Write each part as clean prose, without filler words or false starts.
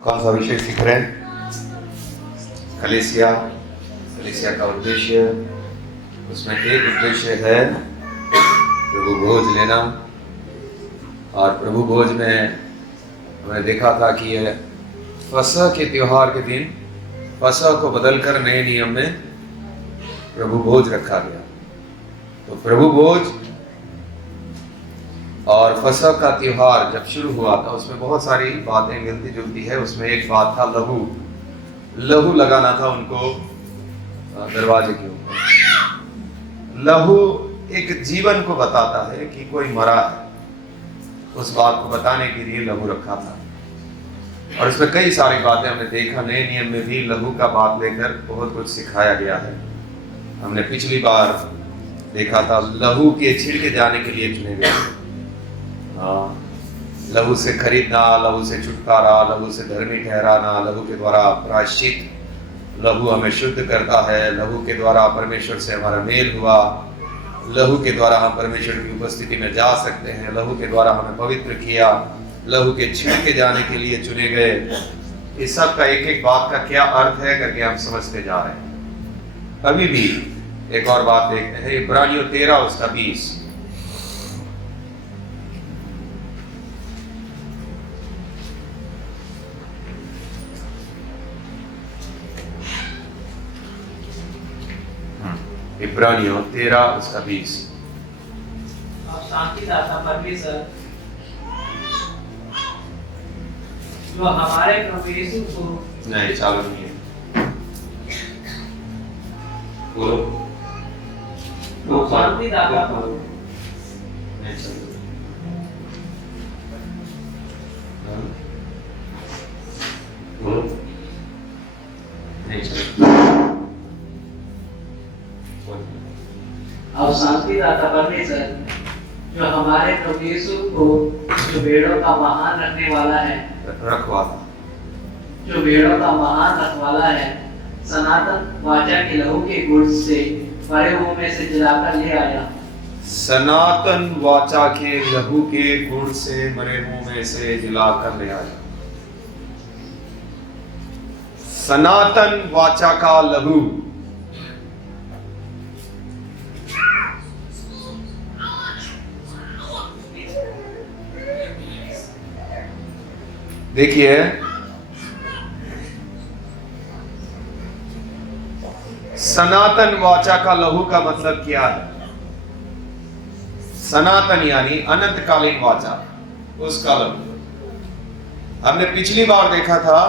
कौन सा विषय सीख रहे हैं? कलीसिया का उद्देश्य, उसमें एक उद्देश्य है प्रभु भोज लेना। और प्रभु भोज में हमने देखा था कि यह फसह के त्योहार के दिन फसह को बदलकर नए नियम में प्रभु भोज रखा गया। तो प्रभु भोज और फसह का त्योहार जब शुरू हुआ था उसमें बहुत सारी बातें मिलती जुलती है। उसमें एक बात था लहू लगाना था उनको दरवाजे के ऊपर। लहू एक जीवन को बताता है कि कोई मरा है, उस बात को बताने के लिए लहू रखा था। और इसमें कई सारी बातें हमने देखा। नए नियम में भी लहू का बात लेकर बहुत कुछ सिखाया गया है। हमने पिछली बार देखा था लहू के छिड़के जाने के लिए चुने गए। लहू से खरीदना, लहू से छुटकारा, लहू से धर्मी ठहराना, लहू के द्वारा प्रायश्चित। लहू हमें शुद्ध करता है। लहू के द्वारा परमेश्वर से हमारा मेल हुआ। लहू के द्वारा हम परमेश्वर की उपस्थिति में जा सकते हैं। लहू के द्वारा हमें पवित्र किया। लहू के छिड़के जाने के लिए चुने गए। इस सब का एक एक बात का क्या अर्थ है करके हम समझते जा रहे हैं। अभी भी एक और बात देखते हैं, इब्रानियों 13 उसका 20। इब्रानियों 13 उसका 20। अब शांतिदाता परमेश्वर जो हमारे प्रभु यीशु को नहीं चालू नहीं है, बोलो। तो शांतिदाता नहीं चालू। बोलो नहीं चालू। अब शांतिदाता परमेश्वर जो हमारे प्रभु यीशु को जो भेड़ों का महान रखने वाला है, रखवाला, जो भेड़ों का महान रखवाला है, सनातन वाचा के लहू के गुण से मरे हुओं में से जलाकर ले आया। सनातन वाचा के लहू के गुण से मरे मुंह में से जलाकर ले आया। सनातन वाचा का लहू, देखिए सनातन वाचा का लहू का मतलब क्या है? सनातन यानी अनंतकालीन वाचा, उसका लहू। हमने पिछली बार देखा था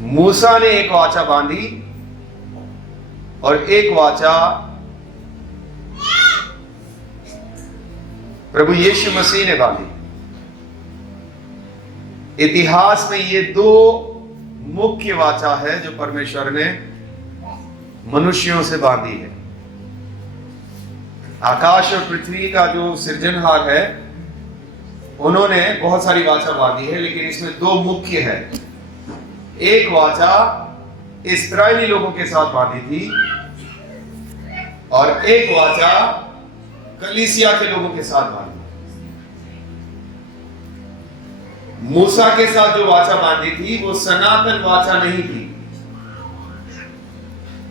मूसा ने एक वाचा बांधी और एक वाचा प्रभु यीशु मसीह ने बांधी। इतिहास में ये दो मुख्य वाचा है जो परमेश्वर ने मनुष्यों से बांधी है। आकाश और पृथ्वी का जो सृजनहार है उन्होंने बहुत सारी वाचा बांधी है, लेकिन इसमें दो मुख्य है। एक वाचा इस्राएली लोगों के साथ बांधी थी और एक वाचा कलीसिया के लोगों के साथ बांधी। मूसा के साथ जो वाचा बांधी थी वो सनातन वाचा नहीं थी,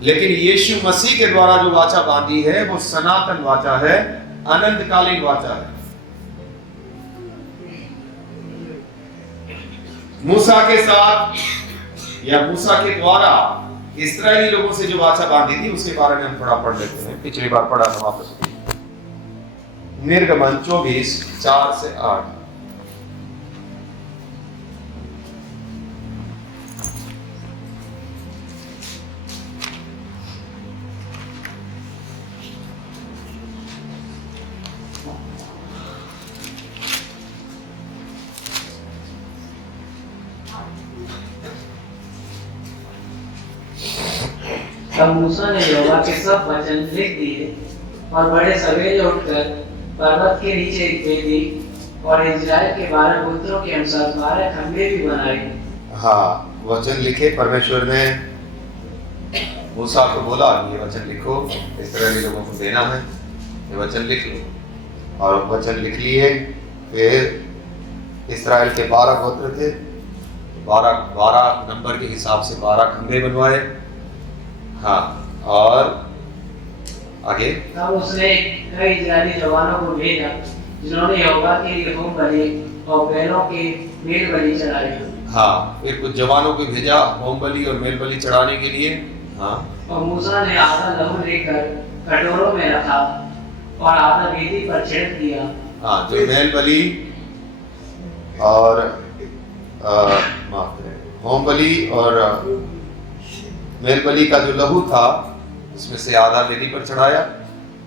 लेकिन यीशु मसीह के द्वारा जो वाचा बांधी है वो सनातन वाचा है, अनंतकालीन वाचा है। मूसा के साथ या मूसा के द्वारा इस्राएली लोगों से जो वाचा बांधी थी उसके बारे में हम थोड़ा पढ़ लेते हैं। पिछली बार पढ़ा था, वापस निर्गमन 24 4 से 8। तब मूसा ने यहोवा के सब वचन लिख दिए और बड़े सवेरे उठकर पर्वत के नीचे एक वेदी और इजराइल के 12 गोत्रों के अनुसार 12 खंबे भी बनाए। हाँ, वचन लिखे। परमेश्वर ने मूसा को बोला ये वचन लिखो, इस्राएली लोगों को देना है, ये वचन लिख लो। और वचन लिख लिए। फिर इस्राएल के 12 गोत्र थे, 12 नंबर के हिसाब से 12 खंभे बनवाए। हाँ, और आगे तब उसने कई इजरायली जवानों को भेजा जिन्होंने यहोवा के लिए होम बलि और बैलों के मेल बलि चढ़ाए। हाँ, फिर कुछ जवानों को भेजा होम बलि और मेल बलि चढ़ाने के लिए। हाँ, और मूसा ने आधा लहू लेकर कटोरों में रखा और आधा वेदी पर छिड़क दिया। हाँ, जो मेल बलि और माफ करें, होम बलि और मेल बलि का जो लहू था उसमें से आधा वेदी पर चढ़ाया,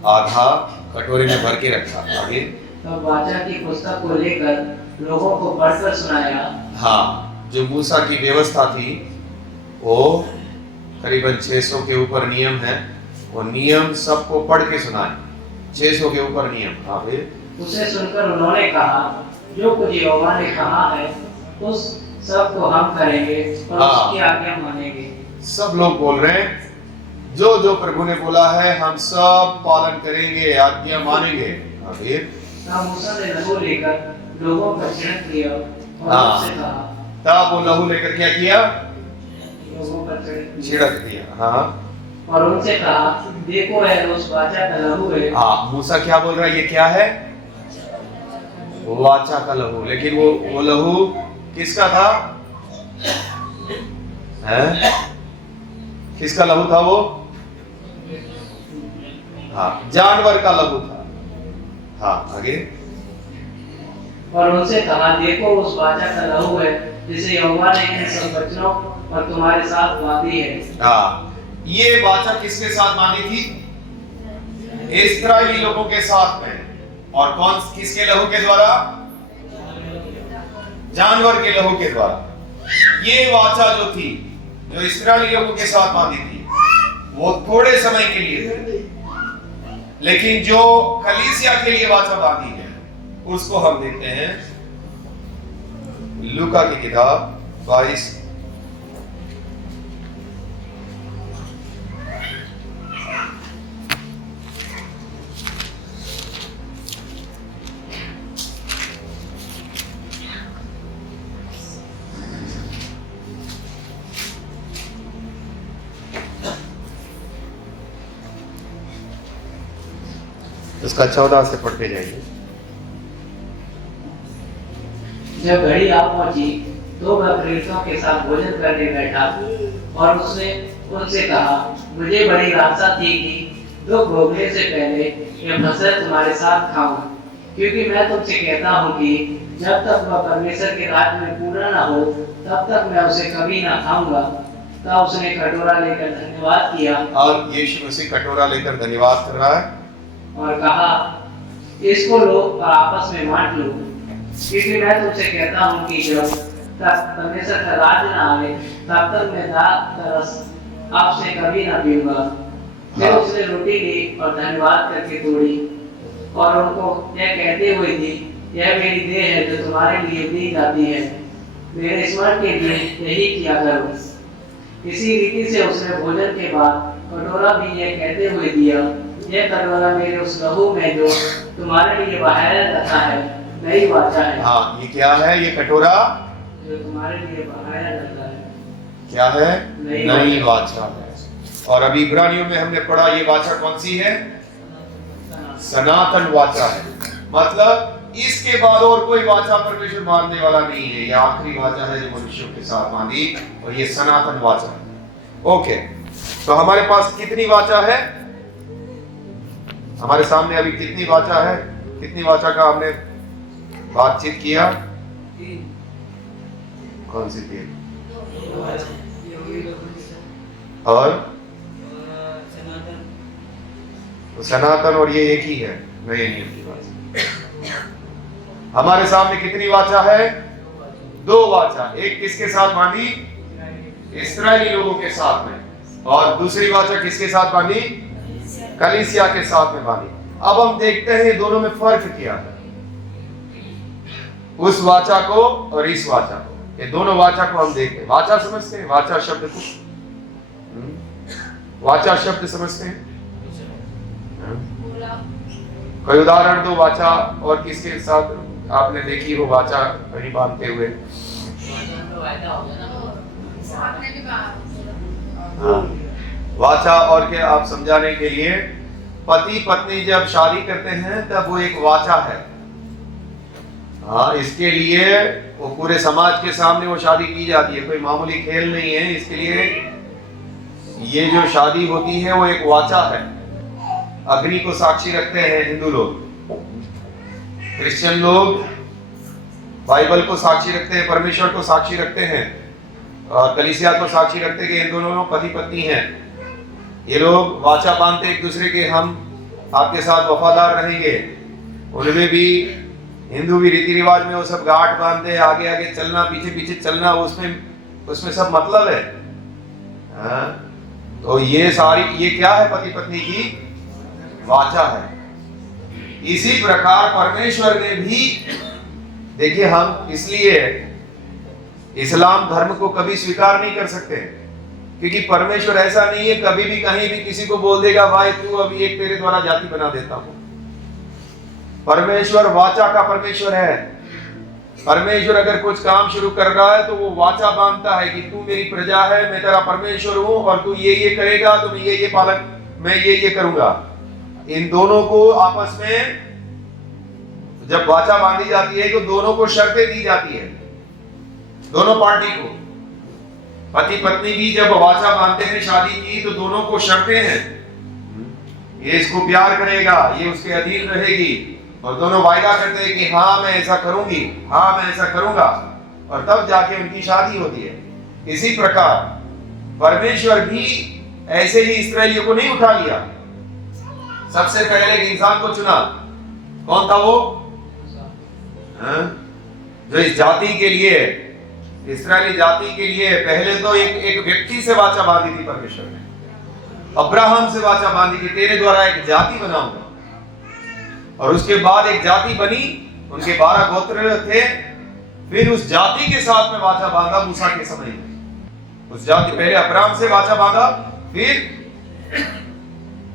आधा कटोरे में भर के रखा। आगे तब वाचा की पुस्तक को लेकर लोगों को पढ़कर सुनाया। हाँ, जो मूसा की व्यवस्था थी वो करीबन 600 के ऊपर नियम है, वो नियम सबको पढ़ के सुनाए। 600 के ऊपर नियम। हाँ, फिर उसे सुनकर उन्होंने कहा, जो कुछ यहोवा ने कहा है उस सब को हम करेंगे और उसकी आज्ञा मानेंगे। सब लोग बोल रहे हैं, जो जो प्रभु ने बोला है हम सब पालन करेंगे, आज्ञा मानेंगे। हाँ, फिर तब मूसा ने लहू लेकर लोगों पर छिड़क दिया और हाँ। उनसे कहा, तब वो लहू लेकर क्या किया? लोगों पर छिड़क दिया। हाँ, और उनसे कहा, देखो है उस वाचा का लहू है। हाँ, मूसा क्या बोल रहा है? ये क्या है? वाचा का लहू। लेकिन वो लहू किसका था? है? किसका लहू था वो? हाँ, जानवर का लहू था। हाँ, आगे और उनसे कहा, देखो उस वाचा का लहू है जिसे यहोवा ने इन सब वचनों और तुम्हारे साथ बांधी है। हाँ, ये वाचा किसके साथ बांधी थी? इस्राएली लोगों के साथ में। और कौन किसके लहू के द्वारा? जानवर के लहू के द्वारा। ये वाचा जो थी, जो इस्राएली लोगों के साथ बांधी थी, वो थोड़े समय के लिए थी। लेकिन जो कलीसिया के लिए वाचा बांधी है उसको हम देखते हैं लूका की किताब 22। उसका 14 से पढ़ते जाइए। जब घड़ी आ पहुंची तो वह प्रेरितों के साथ भोजन करने बैठा और उसने उनसे कहा, मुझे बड़ी लालसा थी कि दुख भोगने से पहले यह फसह तुम्हारे साथ खाऊं, क्योंकि मैं तुमसे कहता हूं कि जब तक वह परमेश्वर के राज्य में पूरा ना हो तब तक मैं उसे कभी ना खाऊंगा। तब उसने कटोरा लेकर धन्यवाद किया और यीशु मसीह कटोरा लेकर धन्यवाद कर रहा है और कहा, इसको लो और आपस में बांट लो, क्योंकि मैं तुमसे कहता हूँ कि जब तक परमेश्वर का राज्य न आए तब तक मैं दाख का रस आपसे कभी ना पीऊंगा। फिर उसने रोटी ली और धन्यवाद करके तोड़ी और उनको यह कहते हुए दी, यह मेरी देह है जो तुम्हारे लिए दी जाती है, मेरे स्मरण के लिए यही किया करो। इसी रीति से उसने भोजन के बाद कटोरा भी यह कहते हुए दिया, यह कटोरा मेरे उस लहू में जो तुम्हारे लिए बहाया जाता है नई वाचा है। हाँ, ये क्या है? ये कटोरा जो तुम्हारे लिए बहाया जाता है क्या है? नई वाचा है। और अभी इब्रानियों में हमने पढ़ा, ये वाचा कौन सी है? सनातन वाचा है। मतलब इसके बाद और कोई वाचा परमेश्वर मानने वाला नहीं है। ये आखिरी वाचा है जो मनुष्यों के साथ बांधी, और ये सनातन वाचा है। ओके, तो हमारे पास कितनी वाचा है? हमारे सामने अभी कितनी वाचा है? कितनी वाचा का हमने बातचीत किया? कौन सी थी? और सनातन, और ये एक ही है नए नियम की वाचा। हमारे सामने कितनी वाचा है? 2 वाचा। एक किसके साथ बांधी? इस्राएली लोगों के साथ में। और दूसरी वाचा किसके साथ बांधी? कलीसिया के साथ में बांधी। अब हम देखते हैं दोनों में फर्क क्या है, उस वाचा को और इस वाचा को। ये दोनों वाचा को हम देखते हैं। वाचा समझते हैं? वाचा शब्द को वाचा शब्द समझते हैं? कोई उदाहरण दो वाचा और किसके साथ? आपने देखी हो वाचा नहीं बांधते हुए। हाँ। वाचा और क्या आप समझाने के लिए, पति पत्नी जब शादी करते हैं तब वो एक वाचा है। हाँ, इसके लिए वो पूरे समाज के सामने वो शादी की जाती है, कोई मामूली खेल नहीं है। इसके लिए ये जो शादी होती है वो एक वाचा है। अग्नि को साक्षी रखते हैं हिंदू लोग, क्रिश्चियन लोग बाइबल को साक्षी रखते हैं, परमेश्वर को साक्षी रखते हैं, और कलीसिया को साक्षी रखते हैं कि इन दोनों पति पत्नी हैं। ये लोग वाचा बांधते एक दूसरे के, हम आपके साथ वफादार रहेंगे। उनमें भी हिंदू भी रीति रिवाज में वो सब गांठ बांधते, आगे आगे चलना, पीछे पीछे चलना, उसमें सब मतलब है। हाँ? तो ये क्या है? पति पत्नी की वाचा है। इसी प्रकार परमेश्वर ने भी, देखिए, हम इसलिए इस्लाम धर्म को कभी स्वीकार नहीं कर सकते, क्योंकि परमेश्वर ऐसा नहीं है कभी भी कहीं भी किसी को बोल देगा भाई तू अभी एक तेरे द्वारा जाति बना देता हूं। परमेश्वर वाचा का परमेश्वर है। परमेश्वर अगर कुछ काम शुरू कर रहा है तो वो वाचा बांधता है कि तू मेरी प्रजा है, मैं तेरा परमेश्वर हूं, और तू ये करेगा तो मैं ये पालन, मैं ये करूंगा। इन दोनों को आपस में जब वाचा बांधी जाती है तो दोनों को शर्तें दी जाती है, दोनों पार्टी को। पति पत्नी की जब वाचा बांधते हैं शादी की तो दोनों को शर्तें हैं, ये इसको प्यार करेगा, ये उसके अधीन रहेगी, और दोनों वायदा करते हैं कि हाँ मैं ऐसा करूंगी, हाँ मैं ऐसा करूंगा, और तब जाके उनकी शादी होती है। इसी प्रकार परमेश्वर भी ऐसे ही इस्राएलियों को नहीं उठा लिया, सबसे पहले एक इंसान को चुना। कौन था वो? जो इस जाति के लिए, इस्राएली जाति के लिए पहले तो एक व्यक्ति से वाचा बांधी थी परमेश्वर ने, अब्राहम से वाचा बांधी कि तेरे द्वारा एक जाति बनाऊंगा, और उसके बाद एक जाति बनी, उनके 12 गोत्र थे। फिर उस जाति के साथ में वाचा बांधा मूसा के समय में। उस जाति, पहले अब्राहम से वाचा बांधा, फिर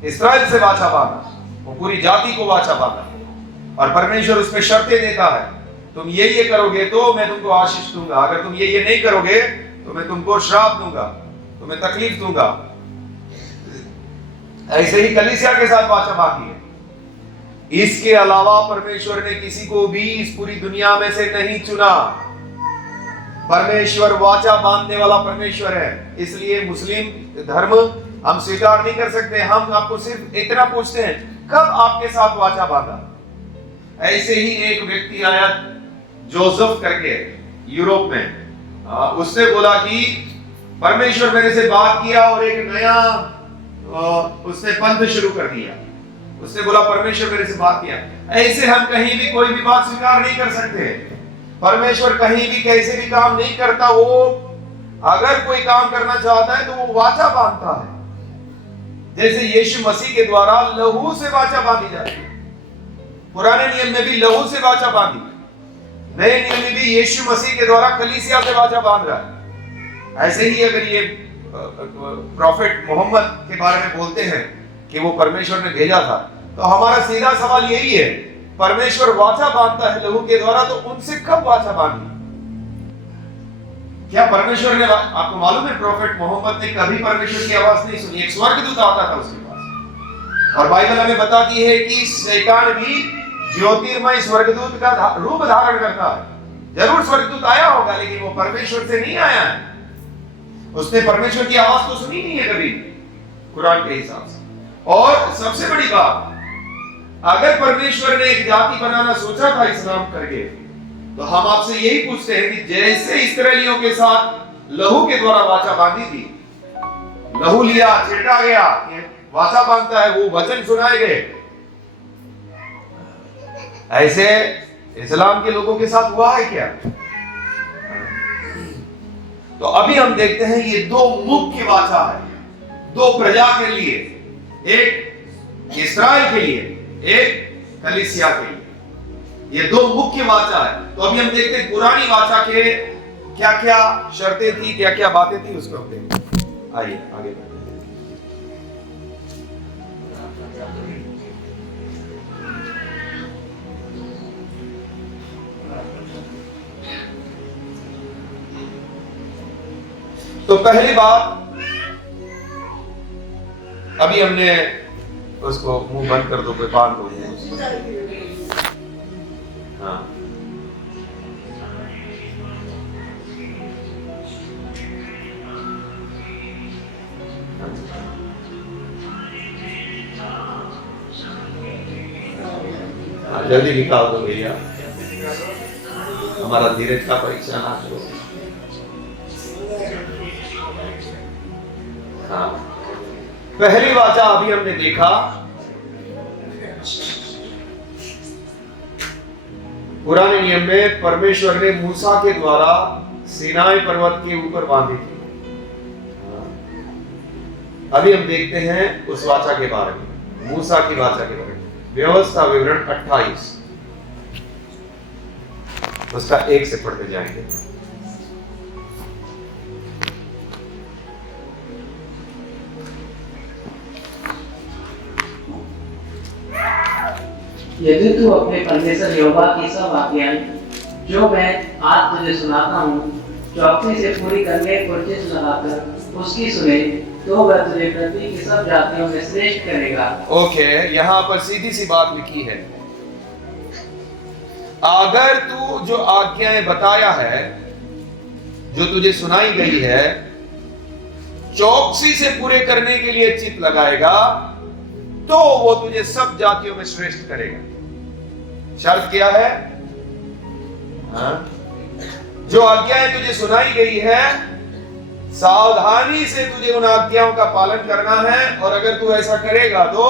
इस्राएल से वाचा बांधा, वो पूरी जाति को वाचा बांधा। और परमेश्वर उसमें शर्तें देता है, तुम ये करोगे तो मैं तुमको आशीष दूंगा, अगर तुम ये नहीं करोगे तो मैं तुमको श्राप दूंगा, तुम्हें तकलीफ दूंगा। ऐसे ही कलीसिया के साथ वाचा बांधी है। इसके अलावा परमेश्वर ने किसी को भी इस पूरी दुनिया में से नहीं चुना। परमेश्वर वाचा बांधने वाला परमेश्वर है, इसलिए मुस्लिम धर्म हम स्वीकार नहीं कर सकते। हम आपको सिर्फ इतना पूछते हैं कब आपके साथ वाचा बांधा। ऐसे ही एक व्यक्ति आया जोसेफ करके यूरोप में, उसने बोला कि परमेश्वर मेरे से बात किया और एक नया उसने पंथ शुरू कर दिया। उसने बोला परमेश्वर मेरे से बात किया। ऐसे हम कहीं भी कोई भी बात स्वीकार नहीं कर सकते। परमेश्वर कहीं भी कैसे भी काम नहीं करता। वो अगर कोई काम करना चाहता है तो वो वाचा बांधता है। जैसे यीशु मसीह के द्वारा लहू से वाचा बांधी जाती है। पुराने नियम में भी लहू से वाचा बांधी, नए नियम में भी यीशु मसीह के द्वारा कलीसिया से वाचा बांध रहा है। ऐसे ही अगर ये प्रॉफिट मोहम्मद के बारे में बोलते हैं कि वो परमेश्वर ने भेजा था, तो हमारा सीधा सवाल यही है, परमेश्वर वाचा बांधता है लहू के द्वारा, तो उनसे कब वाचा बांधी? क्या परमेश्वर ने, आपको मालूम है प्रॉफिट मोहम्मद ने कभी परमेश्वर की आवाज नहीं सुनी। एक स्वर्गदूत आता था उसके पास, और बाइबल हमें बताती है कि शैतान भी ज्योतिर्मय स्वर्गदूत का रूप धारण करता है। जरूर स्वर्गदूत आया होगा, लेकिन वो परमेश्वर से नहीं आया है। उसने परमेश्वर की आवाज तो सुनी नहीं है कभी कुरान के हिसाब से। और सबसे बड़ी बात, अगर परमेश्वर ने एक जाति बनाना सोचा था इस्लाम करके, तो हम आपसे यही पूछते हैं कि जैसे इस्राएलियों के साथ लहू के द्वारा वाचा बांधी थी, लहू लिया, छिड़का गया, वाचा बांधता है, वो वचन सुनाए गए, ऐसे इस्लाम के लोगों के साथ हुआ है क्या? तो अभी हम देखते हैं ये दो मुख्य वाचा है, दो प्रजा के लिए, एक इस्राएल के लिए, एक कलीसिया के लिए। ये दो मुख्य वाचा है। तो अभी हम देखते हैं पुरानी वाचा के क्या क्या शर्तें थी, क्या क्या बातें थी, उसको हम देखते हैं। आइए आगे बढ़ते हैं। तो पहली बात, अभी हमने उसको मुंह बंद कर दो, कोई बांध दो। हाँ, जल्दी निकाल दो भैया, हमारा धीरज का परीक्षा ना हो। हाँ, पहली वाचा अभी हमने देखा, पुराने नियम में परमेश्वर ने मूसा के द्वारा सीनाई पर्वत के ऊपर बांधी थी। अभी हम देखते हैं उस वाचा के बारे में, मूसा की वाचा के बारे में। व्यवस्था विवरण 28, उसका 1 से पढ़ते जाएंगे। यदि तू अपने परमेश्वर यहोवा की सब आज्ञाएं जो मैं आज तुझे सुनाता हूँ चौकसी से पूरी करने कोशिश लगाकर उसकी सुने, तो वह तुझे पृथ्वी की सब जातियों में श्रेष्ठ करेगा। ओके, यहाँ पर सीधी सी बात लिखी है, अगर तू जो आज्ञाएं बताया है, जो तुझे सुनाई गई है, चौकसी से पूरे करने के लिए चित्त लगाएगा, तो वो तुझे सब जातियों में श्रेष्ठ करेगा। शर्त क्या है? हाँ? जो आज्ञाएं तुझे सुनाई गई है, सावधानी से तुझे उन आज्ञाओं का पालन करना है, और अगर तू ऐसा करेगा तो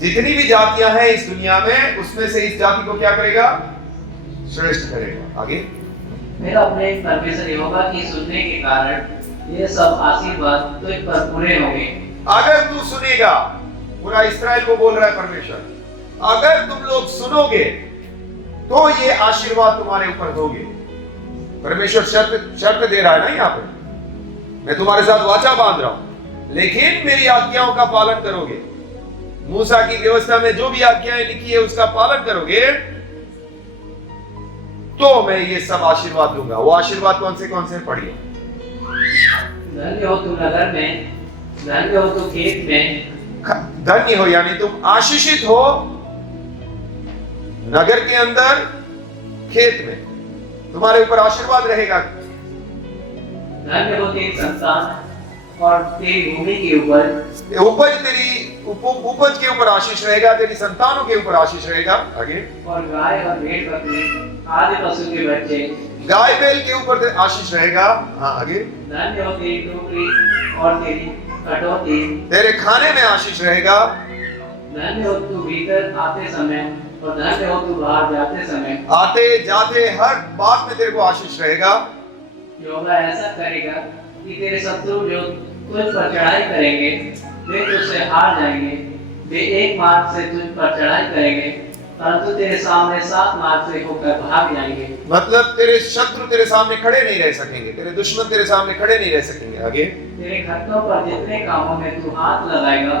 जितनी भी जातियां हैं इस दुनिया में, उसमें से इस जाति को क्या करेगा? श्रेष्ठ करेगा। आगे, फिर अपने परमेश्वर यहोवा की सुनने के कारण ये सब आशीर्वाद तुझ पर पूरे होंगे। अगर तू सुनेगा, पूरा इस्राएल को बोल रहा है परमेश्वर, अगर तुम लोग सुनोगे तो ये आशीर्वाद तुम्हारे ऊपर दोगे। परमेश्वर शर्त दे रहा है ना यहाँ पे, मैं तुम्हारे साथ वाचा बांध रहा हूं, लेकिन मेरी आज्ञाओं का पालन करोगे, मूसा की व्यवस्था में जो भी आज्ञाएं लिखी है उसका पालन करोगे, तो मैं ये सब आशीर्वाद दूंगा। वो आशीर्वाद कौन से पढ़िए। धन्य हो तू नगर में, धन्य हो तू खेत में। धन्य हो यानी तुम आशीषित हो, नगर के अंदर, खेत में, तुम्हारे ऊपर आशीर्वाद रहेगा। धन्य हो तेरी संतान और तेरी भूमि के ऊपर। उपज तेरी उपज के ऊपर आशीष रहेगा, तेरी संतानों के ऊपर आशीष रहेगा। आगे, और गाय और भेड़ बकरी आदि पशु के बच्चे। गाय बैल के ऊपर आशीष रहेगा। हाँ, आगे, धन्य हो तेरी टोकरी और तेरी कटौती। तेरे खाने में आशीष रहेगा। धन्य हो तू भीतर आते समय और धन्य हो तू बाहर जाते समय। आते जाते हर बात में तेरे को आशीष रहेगा। यहोवा ऐसा करेगा कि तेरे शत्रु जो तुझ पर चढ़ाई करेंगे वे तुझसे हार जाएंगे। वे एक मार्ग से तुझ पर चढ़ाई करेंगे, परंतु तेरे सामने 7 मार्ग से होकर भाग जाएंगे। मतलब तेरे शत्रु तेरे सामने खड़े नहीं रह सकेंगे, तेरे दुश्मन तेरे सामने खड़े नहीं रह सकेंगे। आगे, तेरे खतों पर जितने कामों में तू हाथ लगाएगा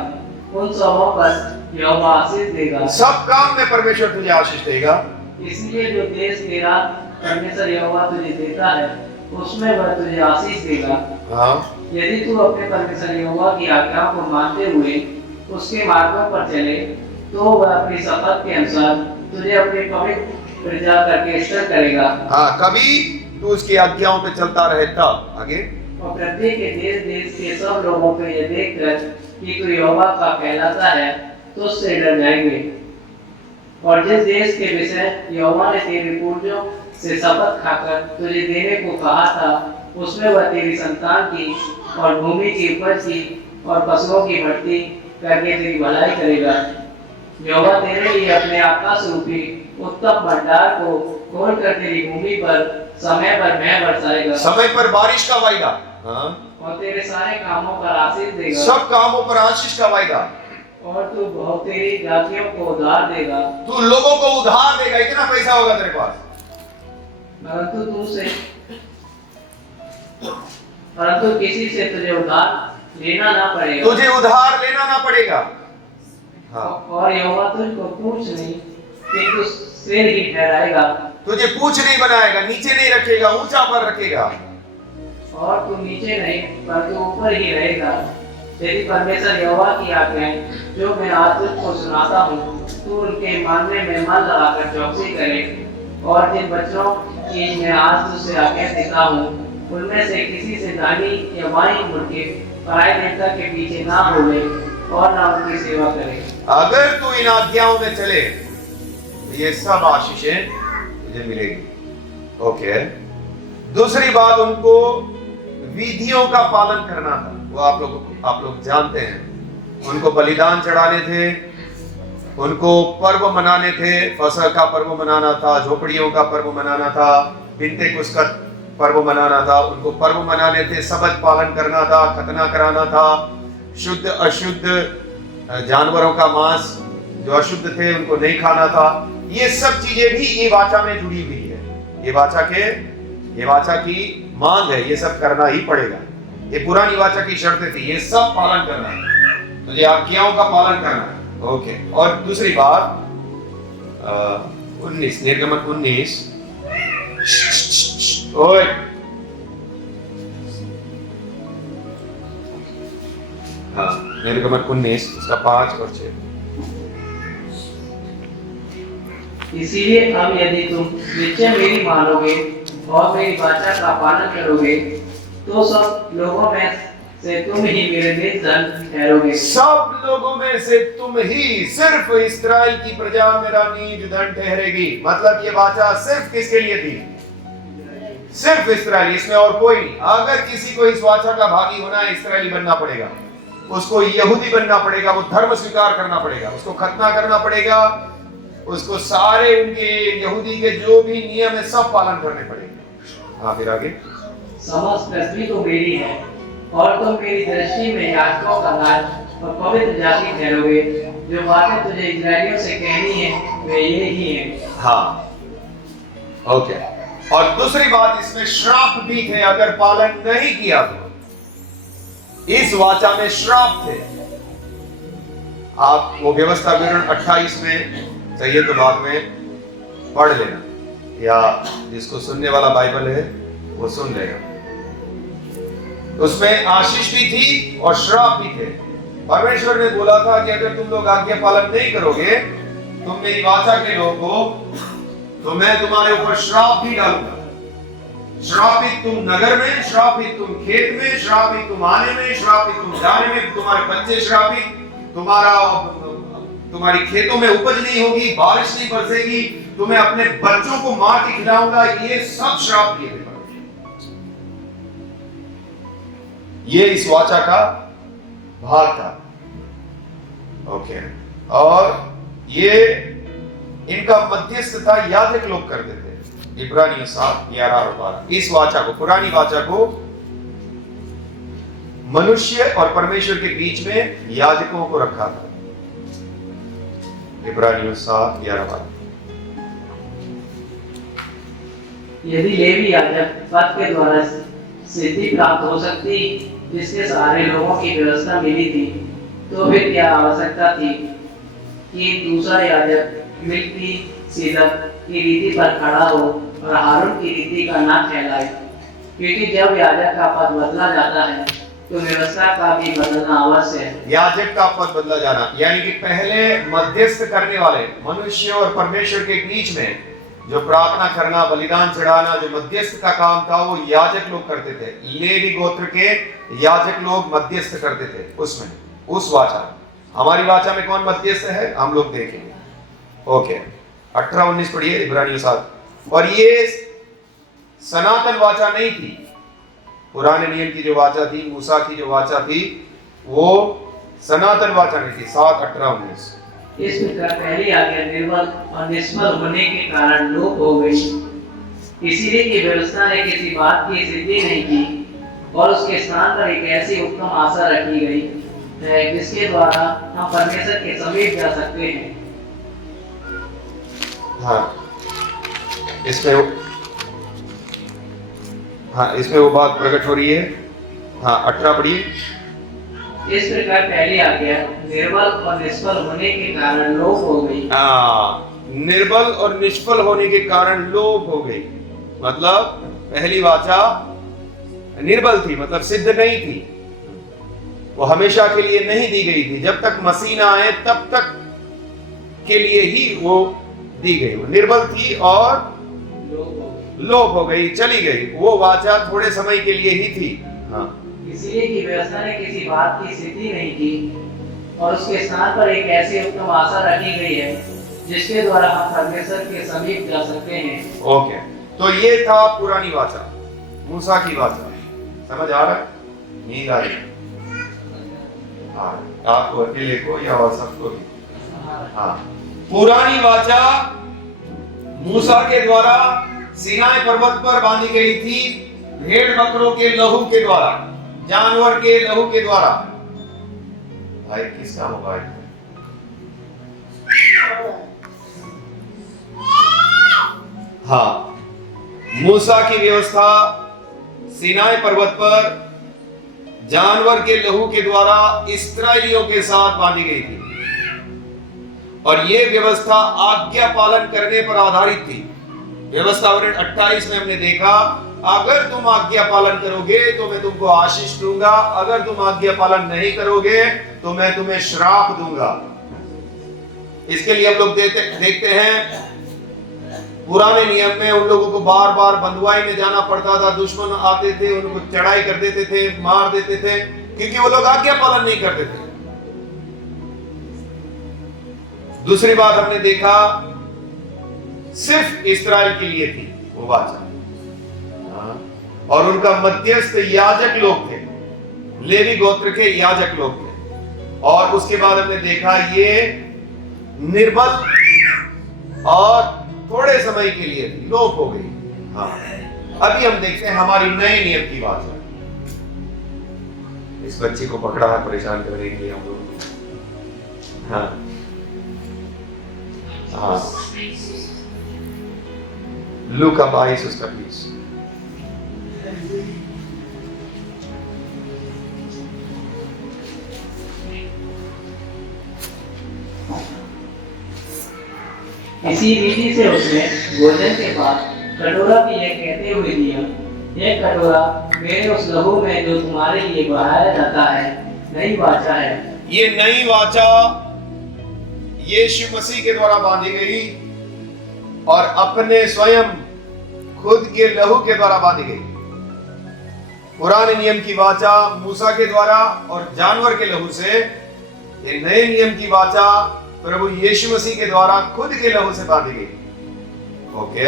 उन सबों पर यहोवा आशीष देगा। सब काम में परमेश्वर तुझे आशीष देगा। इसलिए जो देश तेरा परमेश्वर यहोवा तुझे देता है उसमें वह तुझे आशीष देगा। हाँ, यदि तू अपने परमेश्वर यहोवा की आज्ञाओं को मानते हुए उसके मार्गों पर चले, तो वह अपनी शपथ के अनुसार तुझे अपनी पवित्र प्रजा करके स्थिर करेगा। हाँ, कभी तू उसकी आज्ञाओं पे चलता रहे तब। आगे, और पृथ्वी के देश के सब लोगों को यह देखकर कि तू यहोवा का कहलाता है तो उससे डर जाएंगे। और जिस देश के विषय यहोवा ने तेरे पूर्वजों से शपथ खाकर तुझे देने को कहा था, उसमें वह तेरी संतान की और भूमि की उपज की और पशुओं की भर्ती करके तेरी भलाई करेगा। यहोवा तेरे लिए अपने आकाश रूपी उत्तम भंडार को खोलकर तेरी भूमि पर समय पर मैं बरसाएगा। समय पर बारिश का वायदा। हाँ, और तेरे सारे कामों पर आशीष देगा। सब कामों पर आशीष का वायदा। और तू बहुत तेरी जातियों को उधार देगा। तू लोगों को उधार देगा, इतना पैसा होगा तेरे पास, परंतु किसी से तुझे उधार लेना ना पड़ेगा। तुझे उधार लेना ना पड़ेगा। हाँ, और यहोवा तुझको पूछ नहीं किंतु सिर ही ठहराएगा। तुझे पूछ नहीं बनाएगा, नीचे नहीं रखेगा, ऊंचा पर रखेगा। और तू नीचे नहीं पर तू ऊपर ही रहेगा। यदि परमेश्वर यहोवा की आज्ञाएं जो मैं आज तुझको सुनाता हूँ तू उनके मानने में मन लगाकर चौकसी करे, और जिन बच्चों की मैं आज तुझसे आज्ञा देता हूँ उनमें से किसी से दानी या बाईं मुड़ के पराई देवता के पीछे ना बोले और ना उनकी सेवा करे। अगर तू इन आज्ञाओं में चले तो ये सब आशीषें तुझे मिलेगी। ओके, दूसरी बात, उनको विधियों का पालन करना था। वो आप लोग जानते हैं, उनको बलिदान चढ़ाने थे, उनको पर्व मनाने थे। फसह का पर्व मनाना था, झोपड़ियों का पर्व मनाना था, पिंतेकुस्त का पर्व मनाना था। उनको पर्व मनाने थे, सबत पालन करना था, खतना कराना था, शुद्ध अशुद्ध जानवरों का मांस जो अशुद्ध थे उनको नहीं खाना था। ये सब चीजें भी ये वाचा में जुड़ी हुई है। ये वाचा की मांग है, ये सब करना ही पड़ेगा। ये पुरानी वाचा की शर्त थी, ये सब पालन करना है, तुझे आज्ञाओं का पालन करना है। ओके, और दूसरी बात 19 निर्गमन 19, ओए हाँ, निर्गमन 19 उसका 5 और 6। इसीलिए अब यदि तुम निश्चय मेरी मानोगे और मेरी वाचा का पालन करोगे तो सब लोगों में से तुम ही मेरे निज ठहरोगे। सब लोगों में से तुम ही, सिर्फ इस्राएल की प्रजा मेरा निज धन ठहरेगी। मतलब ये वाचा सिर्फ किसके लिए थी? सिर्फ इस्राएल, इसमें और कोई नहीं। अगर किसी को इस वाचा का भागी होना है, इस्राएली बनना पड़ेगा, उसको यहूदी बनना पड़ेगा, वो धर्म स्वीकार करना पड़ेगा, उसको खतना करना पड़ेगा, उसको सारे उनके यहूदी के जो भी नियम है सब पालन करने पड़ेंगे। हाँ, फिर आगे, समस्त पृथ्वी तो मेरी है और तुम मेरी दृष्टि में याजकों का राज और पवित्र जाति ठहरोगे। जो बातें तुझे इस्राएलियों से कहनी है वे ये ही है। हाँ, ओके। और दूसरी बात, इसमें श्राप भी थे अगर पालन नहीं किया तो। इस वाचा में श्राप थे। आप वो व्यवस्था विवरण 28 में चाहिए तो बाद में पढ़ लेना, या जिसको सुनने वाला बाइबल है वो सुन लेगा। उसमें आशीष भी थी और श्राप भी थे। परमेश्वर ने बोला था कि अगर तुम लोग आज्ञा पालन नहीं करोगे, तुम मेरी वाचा के लोग हो, तो मैं तुम्हारे ऊपर श्राप भी डालूंगा। श्रापित तुम नगर में, श्रापित तुम खेत में, श्रापित तुम आने में, श्रापित तुम जाने में, तुम्हारे बच्चे श्रापित, तुम्हारी खेतों में उपज नहीं होगी, बारिश नहीं बरसेगी, तुम्हें अपने बच्चों को मार के खिलाऊंगा। ये सब श्राप दिए थे। ये इस वाचा का भाग था। ओके, और ये इनका मध्यस्थता याजक लोग करते थे। इब्रानियों 7, 11 और 12। इस वाचा को, पुरानी वाचा को मनुष्य और परमेश्वर के बीच में याजकों को रखा था। इब्रानियों 7, 11, 12। यदि लेवी याजक पद के द्वारा सिद्धि प्राप्त हो सकती जिसके सहारे लोगों की व्यवस्था मिली थी, तो फिर क्या आवश्यकता थी कि दूसरा याजक मिल्की सीदक की रीति पर खड़ा हो और हारून की रीति का ना कहलाए? क्योंकि जब याजक का पद बदला जाता है तो व्यवस्था का भी बदलना अवश्य है। याजक का पद बदला जाना यानी कि पहले मध्यस्थ करने वाले मनुष्य और परमेश्वर के बीच में जो प्रार्थना करना, बलिदान चढ़ाना, जो मध्यस्थ का काम था वो याजक लोग करते थे। लेवी गोत्र के याजक लोग मध्यस्थ करते थे उसमें, उस वाचा। हमारी वाचा में कौन मध्यस्थ है हम लोग देखेंगे। ओके, 18-19 पढ़िए इब्रानियों 7। और ये सनातन वाचा नहीं थी। पुराने नियम की जो वाचा थी, मूसा की जो वाचा थी, वो सनातन वाचा नहीं थी। 7, 18, 19। इस प्रकार पहली आज्ञा निर्बल और निष्फल होने के कारण लोप हो गई। इसीलिए की व्यवस्था ने किसी बात की सिद्धि नहीं की और उसके स्थान पर एक ऐसी उत्तम आशा रखी गई है जिसके द्वारा हम परमेश्वर के समीप जा सकते हैं। इसमें वो बात प्रकट हो रही है। 18 पढ़िए। इस प्रकार पहली आज्ञा निर्बल और निष्फल होने के कारण लोप हो गई। निर्बल और निष्फल होने के कारण लोप हो गई। मतलब पहली वाचा निर्बल थी, मतलब सिद्ध नहीं थी, वो हमेशा के लिए नहीं दी गई थी। जब तक मसीह ना आए तब तक के लिए ही वो दी गई। वो निर्बल थी और लोप हो गई, चली गई। वो वाचा थोड़े समय के लिए ही थी। हाँ, इसलिए कि व्यवस्था ने किसी बात की सिद्धि नहीं की और उसके स्थान पर एक ऐसी उत्तम आशा रखी गई है जिसके द्वारा हम परमेश्वर के समीप जा सकते हैं। ओके, तो ये था पुरानी वाचा, मूसा की वाचा। समझ आ रहा है? नींद आ रही है? आपको अकेले को या और सबको भी? हाँ, पुरानी वाचा मूसा के द्वारा सीनाई पर्वत पर बांधी गई थी, भेड़ बकरों के लहू के द्वारा, जानवर के लहू के द्वारा। भाई किसका मोबाइल है? हाँ, मूसा की व्यवस्था सीनाई पर्वत पर जानवर के लहू के द्वारा इस्राएलियों के साथ बांधी गई थी और यह व्यवस्था आज्ञा पालन करने पर आधारित थी। व्यवस्था वर्ण 28 में हमने देखा, अगर तुम आज्ञा पालन करोगे तो मैं तुमको आशीष दूंगा, अगर तुम आज्ञा पालन नहीं करोगे तो मैं तुम्हें श्राप दूंगा। इसके लिए हम लोग देखते हैं पुराने नियम में उन लोगों को बार बार बंधुआई में जाना पड़ता था। दुश्मन आते थे, उनको चढ़ाई कर देते थे, मार देते थे, क्योंकि वो लोग आज्ञा पालन नहीं करते थे। दूसरी बात हमने देखा, सिर्फ इस्राएल के लिए थी वो वाचा, और उनका मध्यस्थ याजक लोग थे, लेवी गोत्र के याजक लोग थे। और उसके बाद हमने देखा ये निर्बल और थोड़े समय के लिए थी, लोप हो गई। हाँ, अभी हम देखते हैं हमारी नए नियम की बात है। इस बच्चे को पकड़ा है परेशान करने के लिए हम लोग। हाँ हाँ, लुक अप आइस उसका प्लीज। इसी रीति से उसने भोजन के बाद कटोरा भी यह कहते हुए दिया, यह कटोरा मेरे उस लहू में जो तुम्हारे लिए बहाया जाता है नई वाचा है। ये नई वाचा यीशु मसीह के द्वारा बांधी गई और अपने स्वयं खुद के लहू के द्वारा बांधी गई। पुराने नियम की वाचा मूसा के द्वारा और जानवर के लहू से, ये नए नियम की वाचा प्रभु यीशु मसीह के द्वारा खुद के लहू से बांधी गई। ओके,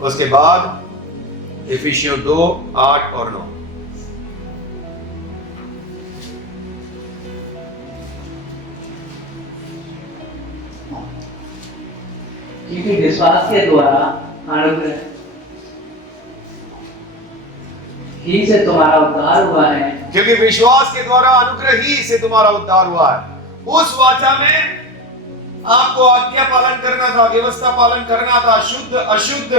उसके बाद इफिसियों 2:8 और 9। क्योंकि विश्वास के द्वारा अनुग्रह ही से तुम्हारा उद्धार हुआ है। क्योंकि विश्वास के द्वारा अनुग्रह ही से तुम्हारा उद्धार हुआ है। उस वाचा में आपको आज्ञा पालन करना था, व्यवस्था पालन करना था, शुद्ध अशुद्ध,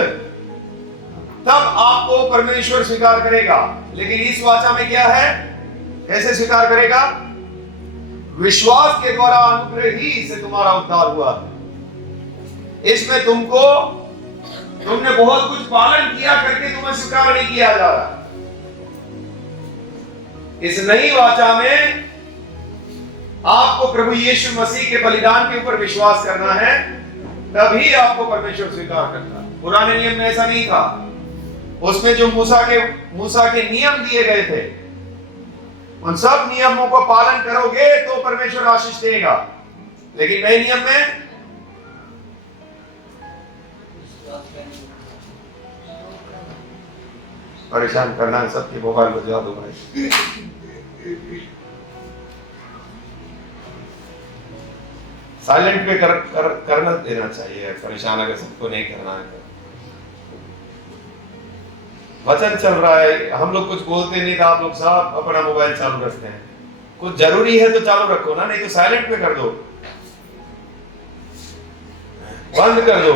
तब आपको परमेश्वर स्वीकार करेगा। लेकिन इस वाचा में क्या है? कैसे स्वीकार करेगा? विश्वास के द्वारा अनुग्रह ही से तुम्हारा उद्धार हुआ। इसमें तुमने बहुत कुछ पालन किया करके तुम्हें स्वीकार नहीं किया जा रहा। इस नई वाचा में आपको प्रभु यीशु मसीह के बलिदान के ऊपर विश्वास करना है, तभी आपको परमेश्वर स्वीकार करता है। पुराने नियम में ऐसा नहीं था। उसमें जो मूसा के नियम दिए गए थे, उन सब नियमों को पालन करोगे तो परमेश्वर आशीष देगा। लेकिन नए नियम में परेशान करना है, सबके मोबाइल बजा दो भाई। साइलेंट पे करना देना चाहिए, परेशान अगर सबको नहीं करना है तो। वचन चल रहा है, हम लोग कुछ बोलते नहीं तो आप लोग सब अपना मोबाइल चालू रखते हैं। कुछ जरूरी है तो चालू रखो ना, नहीं तो साइलेंट पे कर दो, बंद कर दो।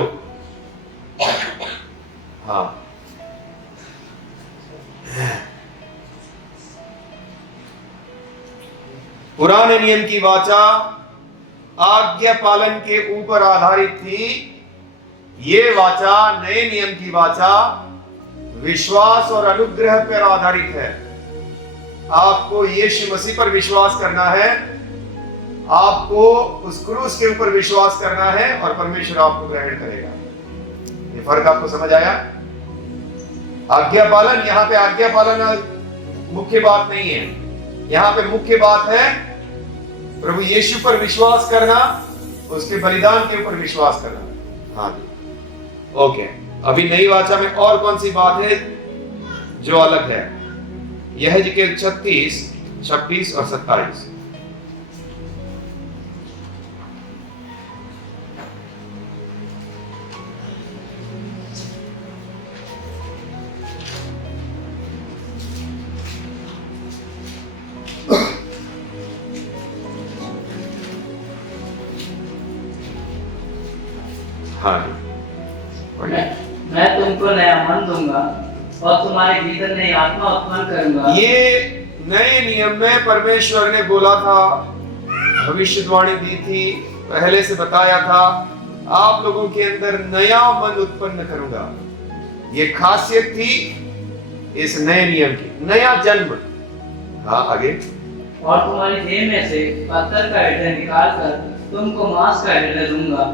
हाँ, पुराने नियम की वाचा आज्ञा पालन के ऊपर आधारित थी। ये वाचा, नए नियम की वाचा, विश्वास और अनुग्रह पर आधारित है। आपको यीशु मसीह पर विश्वास करना है, आपको उस क्रूस के ऊपर विश्वास करना है और परमेश्वर आपको ग्रहण करेगा। ये फर्क आपको समझ आया? आज्ञा पालन, यहाँ पे आज्ञा पालन मुख्य बात नहीं है। यहाँ पे मुख्य बात है प्रभु यीशु पर विश्वास करना, उसके बलिदान के ऊपर विश्वास करना। हाँ जी, ओके। अभी नई वाचा में और कौन सी बात है जो अलग है? यह है जिक्र 36, 26 और 27। हाँ जी, मैं तुमको नया मन दूंगा और तुम्हारे भीतर नई आत्मा उत्पन्न करूंगा। ये नए नियम में परमेश्वर ने बोला था, भविष्यवाणी दी थी, पहले से बताया था, आप लोगों के अंदर नया मन उत्पन्न करूंगा। ये खासियत थी इस नए नियम की, नया जन्म। हाँ, आगे। और तुम्हारी देह में से पत्थर का हृदय निकालकर तुमको मांस का हृदय दूंगा।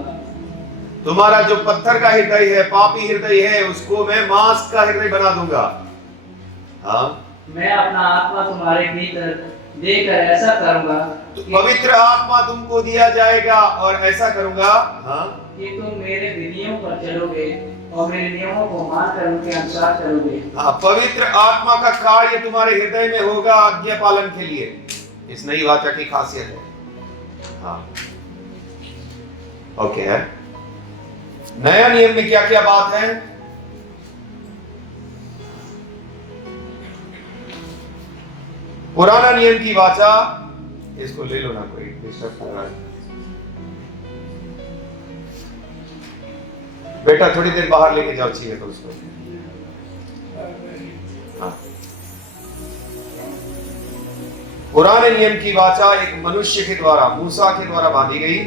तुम्हारा जो पत्थर का हृदय है, पापी हृदय है, उसको मैं मांस का हृदय बना दूंगा। हाँ, मैं अपना आत्मा तुम्हारे भीतर देकर ऐसा करूंगा तो पवित्र आत्मा तुमको दिया जाएगा और ऐसा करूंगा, हाँ, कि तुम मेरे विधियों पर चलोगे और मेरे नियमों को मानकर उनके अनुसार चलोगे। हाँ, पवित्र आत्मा का कार्य तुम्हारे हृदय में होगा आज्ञा पालन के लिए। इस नई वाचा की खासियत है। हाँ, ओके है। नया नियम में क्या क्या बात है? पुराना नियम की वाचा, इसको ले लो ना, कोई डिस्टर्ब कर रहा है। बेटा थोड़ी देर बाहर लेके जाओ, चाहिए तो उसको। हाँ। पुराने नियम की वाचा एक मनुष्य के द्वारा, मूसा के द्वारा बांधी गई,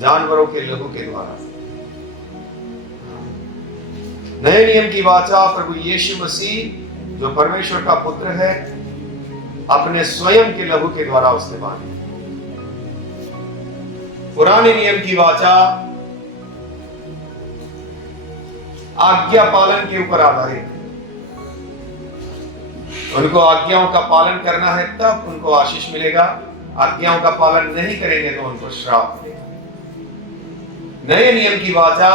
जानवरों के लहू के द्वारा। नए नियम की वाचा प्रभु यीशु मसीह जो परमेश्वर का पुत्र है, अपने स्वयं के लहू के द्वारा उसने बांधी। पुराने नियम की वाचा आज्ञा पालन के ऊपर आधारित है। उनको आज्ञाओं का पालन करना है तब उनको आशीष मिलेगा, आज्ञाओं का पालन नहीं करेंगे तो उनको श्राप मिलेगा। नए नियम की वाचा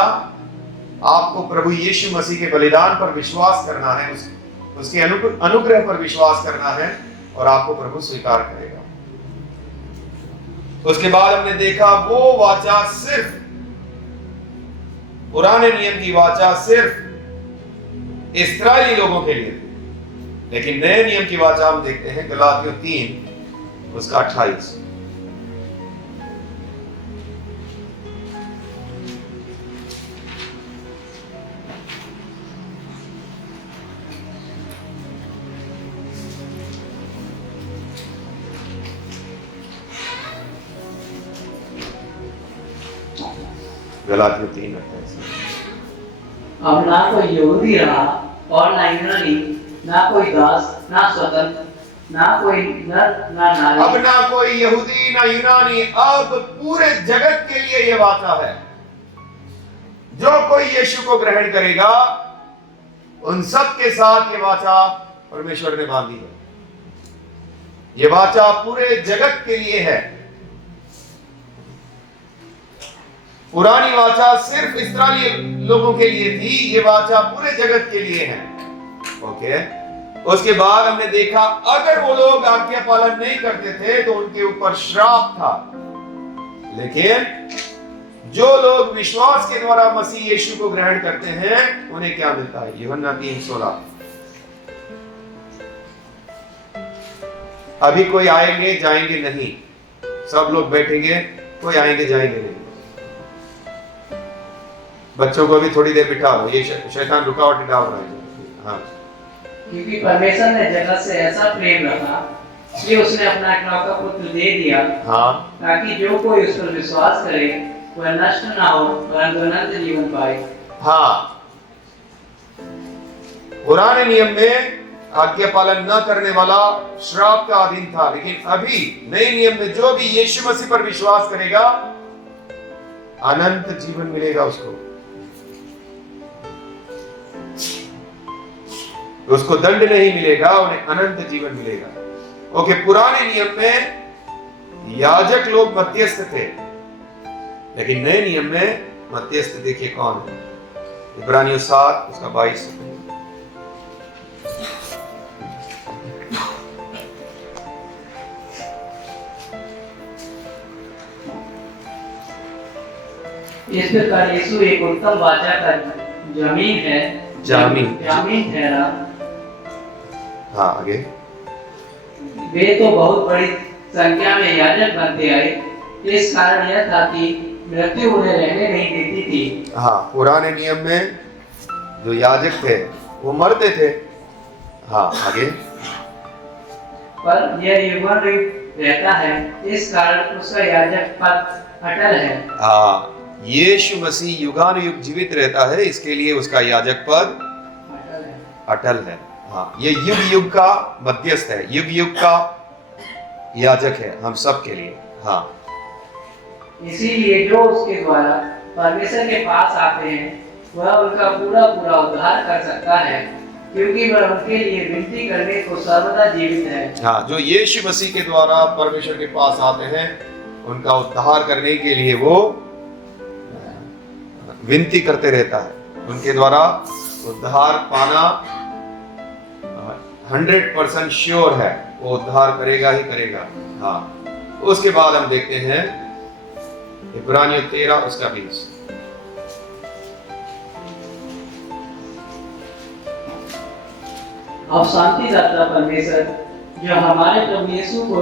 आपको प्रभु यीशु मसीह के बलिदान पर विश्वास करना है, उसके अनुग्रह पर विश्वास करना है और आपको प्रभु स्वीकार करेगा। उसके बाद हमने देखा वो वाचा सिर्फ, पुराने नियम की वाचा सिर्फ इस्राएली लोगों के लिए थी, लेकिन नए नियम की वाचा हम देखते हैं गलातियों 3 उसका 28। गलातियों 3:28। अब ना कोई यहूदी रहा और ना यूनानी, ना कोई दास ना स्वतंत्र, ना कोई नर ना नारी। अब ना कोई यहूदी ना यूनानी, अब पूरे जगत के लिए यह वाचा है। जो कोई यीशु को ग्रहण करेगा उन सब के साथ ये वाचा परमेश्वर ने बांधी है। ये वाचा पूरे जगत के लिए है। पुरानी वाचा सिर्फ इस्राएली लोगों के लिए थी, ये वाचा पूरे जगत के लिए है। ओके। उसके बाद हमने देखा अगर वो लोग आज्ञा पालन नहीं करते थे तो उनके ऊपर श्राप था, लेकिन जो लोग विश्वास के द्वारा मसीह यीशु को ग्रहण करते हैं उन्हें क्या मिलता है? यूहन्ना 3:16। अभी कोई आएंगे जाएंगे नहीं, सब लोग बैठेंगे, कोई आएंगे जाएंगे नहीं। बच्चों को भी थोड़ी देर बिठा दो, ये शैतान रुकावट डाल रहा है। हाँ, क्योंकि परमेश्वर ने जगत से ऐसा प्रेम रखा कि उसने अपना एकलौता पुत्र दे दिया, हाँ, ताकि जो कोई उस पर विश्वास करे वह नष्ट ना हो परंतु अनंत जीवन पाए। हाँ। पुराने नियम में आज्ञा पालन न करने वाला श्राप का अधीन था, लेकिन अभी नए नियम में जो भी यीशु मसीह पर विश्वास करेगा अनंत जीवन मिलेगा उसको दंड नहीं मिलेगा, उन्हें अनंत जीवन मिलेगा। ओके, पुराने नियम में याजक लोग मध्यस्थ थे, लेकिन नए नियम में मध्यस्थ देखिए कौन है। इब्रानियों 7 उसका 22। इस प्रकार यीशु एक उत्तम वाचा का जामीन ठहरा। हाँ, आगे। वे तो बहुत बड़ी संख्या में याजक बनते आए, इस कारण यह था कि मृत्यु उन्हें रहने नहीं देती थी। हाँ, पुराने नियम में जो याजक थे वो मरते थे। हाँ, आगे। पर यह युगानुयुग रहता है, इस कारण उसका याजक पद अटल है। हाँ, यीशु मसीह युगानुयुग जीवित रहता है, इसके लिए उसका याजक पद अटल है। हाँ, ये युग युग का मध्यस्थ है, युग युग का याजक है हम सब के लिए। हाँ, इसीलिए जो उसके द्वारा परमेश्वर के पास आते हैं वह उनका पूरा पूरा उद्धार कर सकता है, क्योंकि वह उनके लिए विनती करने को सर्वदा जीवित है। हाँ, जो यीशु मसीह के द्वारा परमेश्वर के पास आते हैं उनका उद्धार करने के लिए वो विनती करते रहता है। उनके द्वारा उद्धार पाना 100% श्योर है, वो उद्धार करेगा ही करेगा। हाँ, उसके बाद हम देखते हैं इब्रानियों 13 उसका 20। अब शांति दाता परमेश्वर जो हमारे प्रभु यीशु को,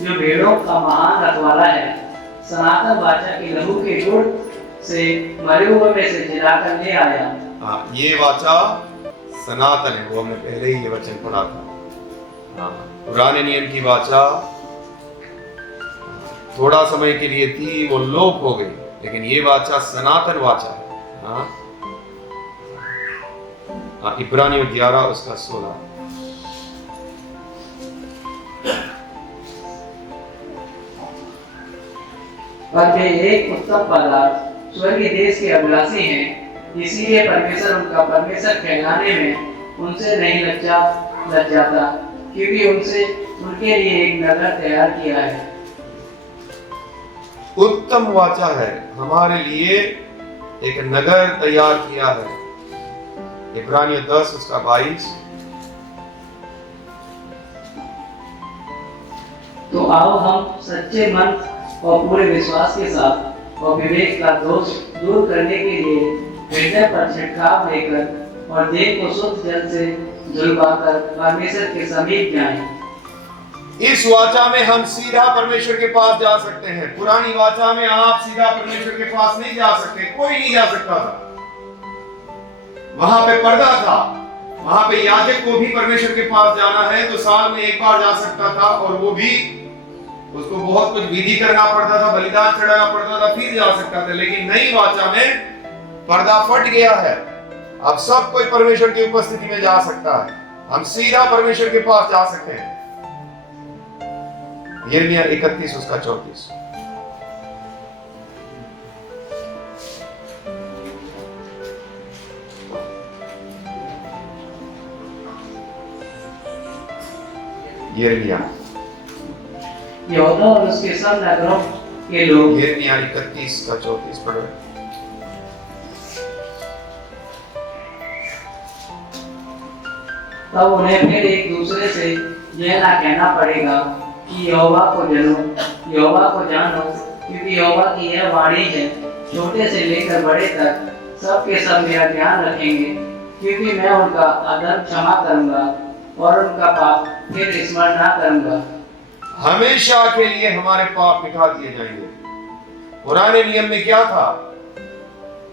जो भेड़ों का महान रखवाला है, सनातन वाचा के लहू के गुण से मरे हुए में से जिलाकर ले आया। हाँ, ये वाचा सनातन है, वो हमने पहले ही ये वचन पढ़ा था। हाँ, पुराने नियम की वाचा थोड़ा समय के लिए थी, वो लोप हो गई, लेकिन ये वाचा सनातन वाचा है। हाँ, इब्रानियों 11 उसका 16। पर वे एक उत्तम पदार्थ स्वर्गीय देश के अभिलाषी हैं, इसीलिए परमेश्वर उनका परमेश्वर कहलाने में उनसे नहीं लज्जाता, क्योंकि उनसे उनके लिए एक नगर तैयार किया है। उत्तम वाचा है, हमारे लिए एक नगर तैयार किया है। इब्रानियों 10 उसका 22। तो आओ हम सच्चे मन और पूरे विश्वास के साथ और विवेक का दोष दूर करने के लिए हृदय पर छिड़काव लेकर और देह को शुद्ध जल से धुलवाकर परमेश्वर के समीप जाएं। इस वाचा में हम सीधा परमेश्वर के पास जा सकते हैं। पुरानी वाचा में आप सीधा परमेश्वर के पास नहीं जा सकते, कोई नहीं जा सकता था। वहां पे पर्दा था, वहां पे याजक को भी परमेश्वर के पास जाना है तो साल में एक बार जा सकता था, और वो भी उसको बहुत कुछ विधि करना पड़ता था, बलिदान चढ़ाना पड़ता था, फिर जा सकता था। लेकिन नई वाचा में पर्दा फट गया है, अब सब कोई परमेश्वर की उपस्थिति में जा सकता है, हम सीधा परमेश्वर के पास जा सकते हैं। यिर्मयाह 31 उसका 34। यहूदा और उसके सब नगरों के लोग, यिर्मयाह 31 का 34 पढ़ो। तब उन्हें फिर एक दूसरे से यह ना कहना पड़ेगा कि यहोवा को जानो, क्योंकि यहोवा की यह वाणी है, छोटे से लेकर बड़े तक सबके सब मेरा ध्यान रखेंगे, क्योंकि मैं उनका अधर्म क्षमा करूंगा और उनका पाप फिर स्मरण ना करूंगा। हमेशा के लिए हमारे पाप मिटा दिए जाएंगे। पुराने नियम में क्या था,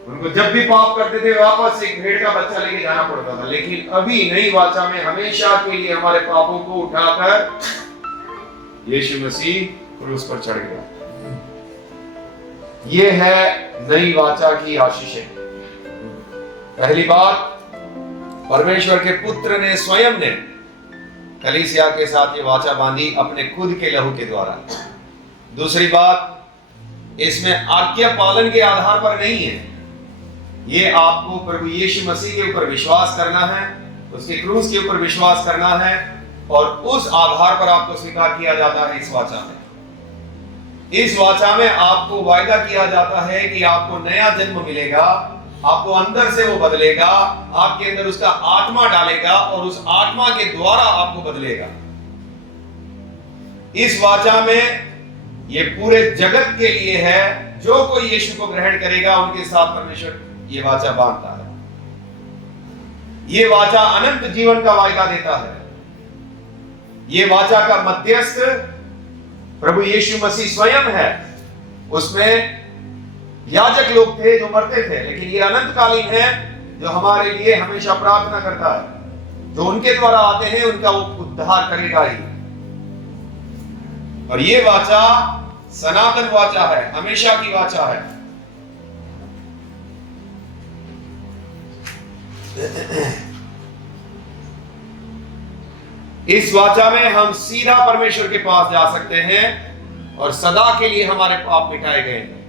उनको जब भी पाप करते थे वापस एक भेड़ का बच्चा लेके जाना पड़ता था, लेकिन अभी नई वाचा में हमेशा के लिए हमारे पापों को उठाकर यीशु मसीह क्रूस पर चढ़ गया। यह है नई वाचा की आशीष है। पहली बात, परमेश्वर के पुत्र ने स्वयं ने कलीसिया के साथ ये वाचा बांधी अपने खुद के लहू के द्वारा। दूसरी बात, इसमें आज्ञा पालन के आधार पर नहीं है। ये आपको प्रभु यीशु मसीह के ऊपर विश्वास करना है, उसके क्रूस के ऊपर विश्वास करना है, और उस आधार पर आपको स्वीकार किया जाता है। इस वाचा में आपको वायदा किया जाता है कि आपको नया जन्म मिलेगा, आपको अंदर से वो बदलेगा, आपके अंदर उसका आत्मा डालेगा और उस आत्मा के द्वारा आपको बदलेगा। इस वाचा में ये पूरे जगत के लिए है, जो कोई यीशु को ग्रहण करेगा उनके साथ परमेश्वर ये वाचा बांधता है। ये वाचा अनंत जीवन का वायदा देता है। ये वाचा का मध्यस्थ प्रभु यीशु मसीह स्वयं है। उसमें याजक लोग थे जो मरते थे, लेकिन ये अनंतकालीन है जो हमारे लिए हमेशा प्रार्थना करता है। जो उनके द्वारा आते हैं उनका वो उद्धार करेगा ही। और ये वाचा सनातन वाचा है, हमेशा की वाचा है। इस वाचा में हम सीधा परमेश्वर के पास जा सकते हैं और सदा के लिए हमारे पाप मिटाए गए हैं।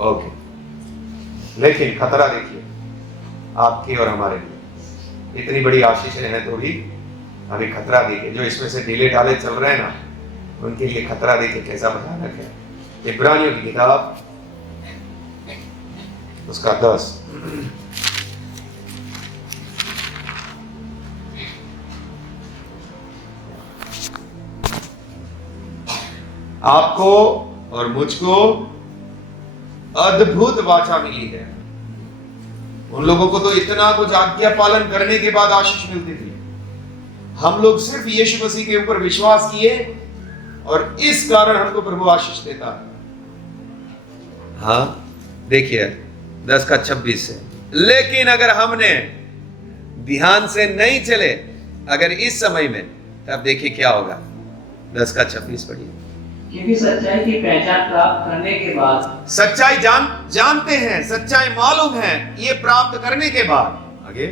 ओके, लेकिन खतरा देखिए आपके और हमारे लिए। इतनी बड़ी आशीषें हैं तो भी अभी खतरा देखिए। जो इसमें से ढीले ढाले चल रहे हैं ना, उनके लिए खतरा देखिए कैसा भयानक है। इब्रानियों की किताब उसका 10 आपको और मुझको अद्भुत वाचा मिली है। उन लोगों को तो इतना कुछ आज्ञा पालन करने के बाद आशीष मिलती थी। हम लोग सिर्फ यीशु मसीह के ऊपर विश्वास किए और इस कारण हमको प्रभु आशीष देता है। हाँ देखिए 10:26 से, लेकिन अगर हमने ध्यान से नहीं चले अगर इस समय में, तब देखिए क्या होगा। 10:26 पढ़िए। क्योंकि सच्चाई की पहचान प्राप्त करने के बाद, सच्चाई जानते हैं, सच्चाई मालूम है, ये प्राप्त करने के बाद आगे,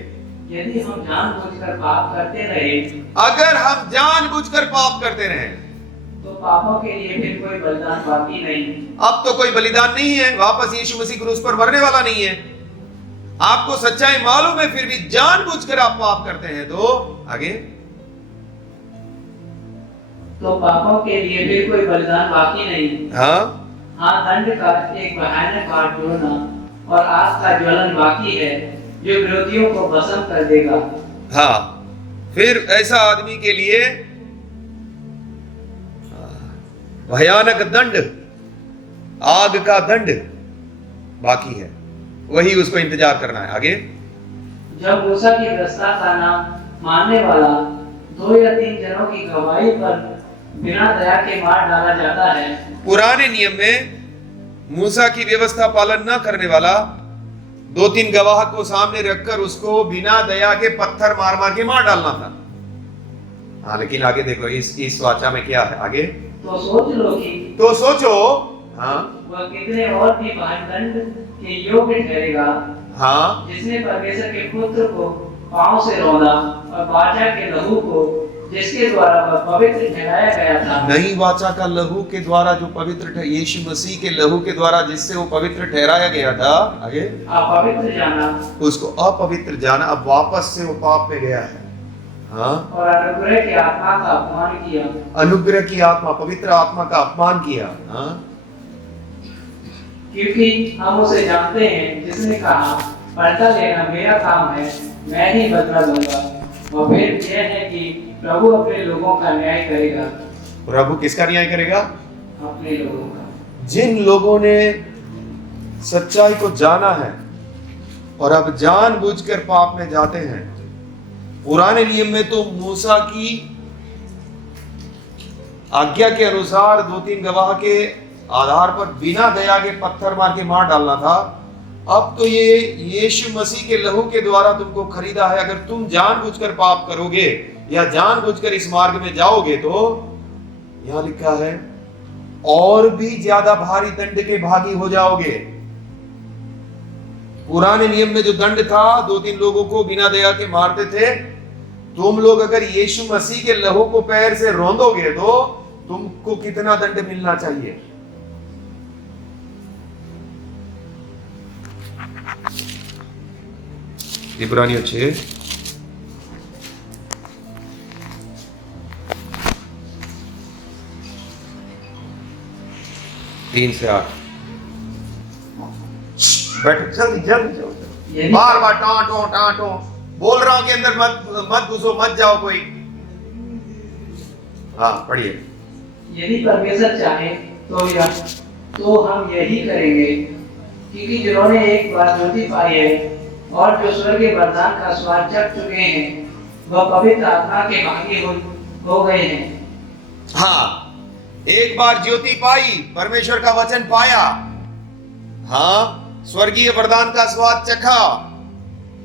यदि हम जानबूझकर पाप करते रहे, अगर हम जानबूझकर पाप करते रहे, तो पापों के लिए फिर कोई बलिदान बाकी नहीं। अब तो कोई बलिदान नहीं है, वापस यीशु मसीह क्रूस पर मरने वाला नहीं है। आपको सच्चाई मालूम है, फिर भी जानबूझकर आप पाप करते हैं, तो आगे, तो पापों के लिए फिर कोई बलिदान बाकी नहीं। हाँ, दंड का एक भयानक बाढ़ जोड़ना और आग का ज्वलन बाकी है जो विरोधियों को भस्म कर देगा। हाँ, फिर ऐसा आदमी के लिए भयानक दंड, आग का दंड बाकी है, वही उसको इंतजार करना है। आगे, जब मूसा की व्यवस्था का नाम मानने वाला 2 या 3 जनों की गवाही पर बिना दया के मार डाला जाता है। पुराने नियम में मूसा की व्यवस्था पालन न करने वाला 2-3 गवाह को सामने रखकर उसको बिना दया के पत्थर मार मार के मार डालना था। हाँ, लेकिन आगे देखो इस वाचा में क्या है। आगे, तो सोच लो कि, तो सोचो, हाँ, वह कितने और भी भारी दंड के योग्य ठहरेगा। हाँ, जिसने परमेश्वर के पुत्र को पांव से रौंदा और वाचा के लहू को जिसके द्वारा वह पवित्र ठहराया गया था। नहीं, वाचा का लहू के द्वारा जो पवित्र, यीशु मसीह के लहू के द्वारा जिससे वो पवित्र ठहराया गया था। आगे, अपवित्र जाना, उसको अपवित्र जाना, अब वापस से वो पाप में गया है। हाँ, और अनुग्रह की आत्मा का अपमान किया। अनुग्रह की आत्मा, पवित्र आत्मा का अपमान किया। हाँ, क्योंकि हम उसे जानते हैं जिसने कहा, बदला लेना मेरा काम है, मैं ही बदला लूंगा। और फिर यह है कि प्रभु अपने लोगों का न्याय करेगा। प्रभु किसका न्याय करेगा? अपने लोगों का। जिन लोगों ने सच्चाई को जाना है और अब जानबूझकर पाप में जाते हैं। पुराने नियम में तो मूसा की आज्ञा के अनुसार 2-3 गवाह के आधार पर बिना दया के पत्थर मार के मार डालना था। अब तो ये यीशु मसीह के लहू के द्वारा तुमको खरीदा है। अगर तुम जानबूझकर पाप करोगे या जानबूझकर इस मार्ग में जाओगे तो यहां लिखा है और भी ज्यादा भारी दंड के भागी हो जाओगे। पुराने नियम में जो दंड था, 2-3 लोगों को बिना दया के मारते थे, तुम लोग अगर यीशु मसीह के लहू को पैर से रौंदोगे तो तुमको कितना दंड मिलना चाहिए? इब्रानियों 6 3 से 8। बैठो जल्दी जल्दी, बार बार टाँटो बोल रहा हूं कि अंदर मत घुसो, मत जाओ कोई। हाँ पढ़िए। यदि परमेश्वर चाहे तो हम यही करेंगे, क्योंकि जिन्होंने एक बार ज्योति पाई है और जो स्वर्गीय वरदान का स्वाद चख चुके हैं, वह पवित्र आत्मा के भागी हो गए हैं। हाँ, एक बार ज्योति पाई, परमेश्वर का वचन पाया, हाँ, स्वर्गीय वरदान का स्वाद चखा,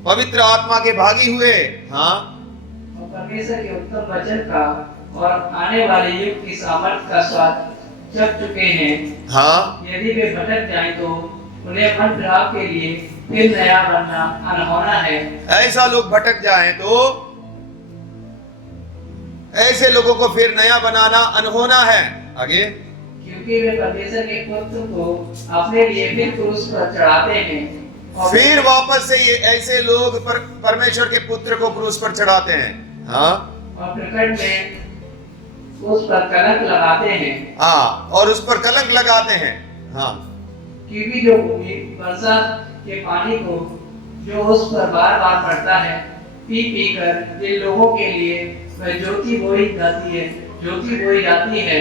पवित्र आत्मा के भागी हुए, हाँ, और परमेश्वर के उत्तम वचन का और आने वाले युग की सामर्थ का स्वाद चख चुके हैं, हाँ। यदि वे भटक जाएं तो उन्हें मन फिराव के लिए फिर नया बनना अनहोना है। ऐसा लोग भटक जाएं तो ऐसे लोगों को फिर नया बनाना अनहोना है। आगे, क्योंकि वे परमेश्वर के पुत्र को अपने लिए फिर क्रूस पर चढ़ाते हैं, फिर वापस से ये ऐसे लोग परमेश्वर के पुत्र को क्रूस पर चढ़ाते हैं, हाँ, और प्रकट में उस पर कलंक लगाते हैं, हाँ, और उस पर कलंक लगाते हैं, हाँ, क्योंकि जो वर्षा के पानी को जो उस पर बार बार पड़ता है, पी पी कर जिन लोगों के लिए वह ज्योति बोई जाती है,